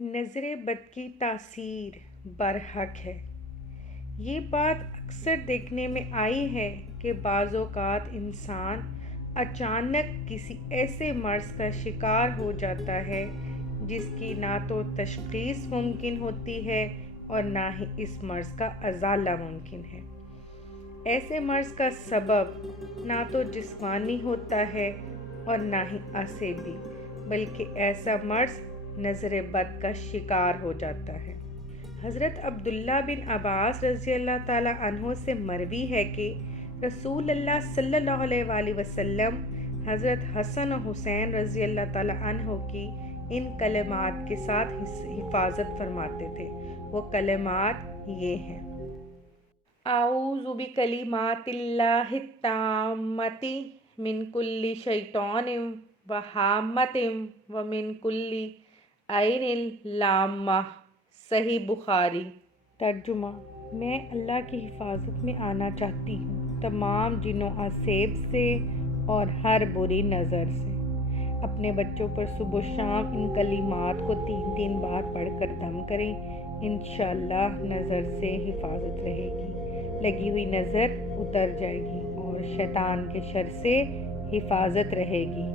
نظر بد کی تاثیر برحق ہے۔ یہ بات اکثر دیکھنے میں آئی ہے کہ بعض اوقات انسان اچانک کسی ایسے مرض کا شکار ہو جاتا ہے جس کی نہ تو تشخیص ممکن ہوتی ہے اور نہ ہی اس مرض کا ازالہ ممکن ہے۔ ایسے مرض کا سبب نہ تو جسمانی ہوتا ہے اور نہ ہی عصبی، بلکہ ایسا مرض نظر بد کا شکار ہو جاتا ہے۔ حضرت عبداللہ بن عباس رضی اللہ تعالیٰ عنہ سے مروی ہے کہ رسول اللہ صلی اللہ علیہ وآلہ وسلم حضرت حسن و حسین رضی اللہ تعالیٰ عنہ کی ان کلمات کے ساتھ حفاظت فرماتے تھے۔ وہ کلمات یہ ہیں: اعوذ بکلمات اللہ التامۃ من کل شیطان و ہامۃ و من کل عین لامہ۔ صحیح بخاری۔ ترجمہ: میں اللہ کی حفاظت میں آنا چاہتی ہوں تمام جن و عصیب سے اور ہر بری نظر سے۔ اپنے بچوں پر صبح و شام ان کلمات کو 3 بار پڑھ کر دم کریں، انشاءاللہ نظر سے حفاظت رہے گی، لگی ہوئی نظر اتر جائے گی اور شیطان کے شر سے حفاظت رہے گی۔